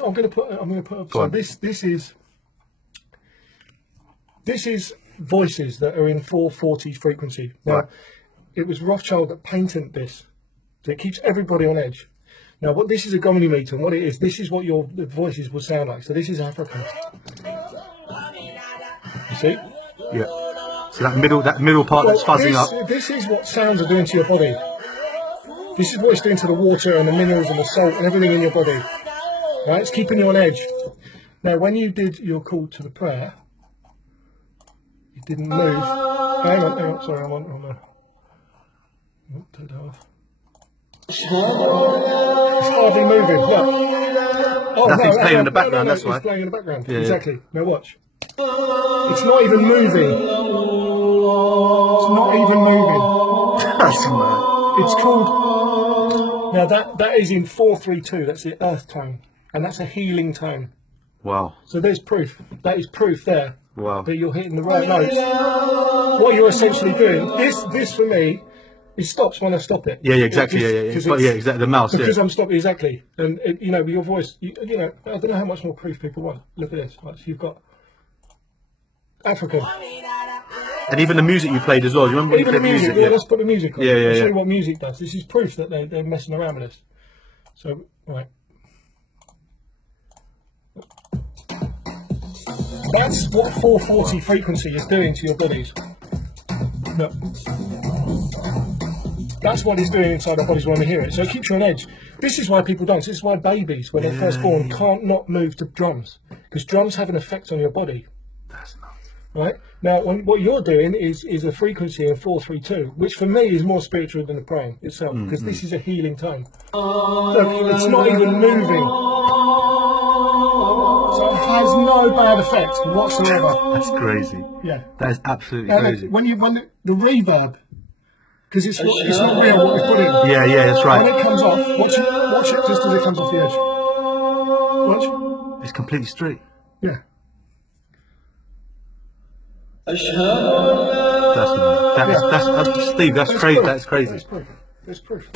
I'm going to put. So this is voices that are in 440 frequency. Now, Right. it was Rothschild that patented this, so it keeps everybody on edge. Now, what this is a Gomini meter, and what it is, this is what your voices will sound like. So this is African. You see? Yeah. So that middle part that's fuzzing up. This is what sounds are doing to your body. This is what it's doing to the water and the minerals and the salt and everything in your body. Right? It's keeping you on edge. Now, when you did your call to the prayer, you didn't move. Hang on, sorry, I'm on turn it off. It's hardly moving, look. Oh, Nothing's playing in the background, that's why. It's playing in the background, Yeah, exactly. Now watch. It's not even moving. It's not even moving. That's mad. It's called... Now that is in 432, that's the earth tone. And that's a healing tone. Wow. So there's proof. That is proof there. Wow. That you're hitting the right notes. What you're essentially doing, this for me, it stops when I stop it. Yeah, exactly. But yeah, exactly. The mouse. Because I'm stopping exactly, and your voice. I don't know how much more proof people want. Look at this. Right, so you've got African. And even the music you played as well. You remember? Even the music. Yeah, let's put the music on. Yeah. I'll show you what music does. This is proof that they're messing around with this. So right. That's what 440 frequency is doing to your bodies. Look. That's what it's doing inside our bodies when we hear it. So it keeps you on edge. This is why people dance. This is why babies, when they're first born, can't not move to drums. Because drums have an effect on your body. That's nuts. Right? Now, what you're doing is a frequency in 432, which for me is more spiritual than the praying itself. Because this is a healing tone. Look, it's not even moving. So it has no bad effect whatsoever. That's crazy. Yeah. That is absolutely crazy. When the reverb, because it's not real what we put in. Yeah, that's right. When it comes off, watch it just as it comes off the edge. Watch. It's completely straight. Yeah. That's Steve. That's crazy. That's crazy. That's proof.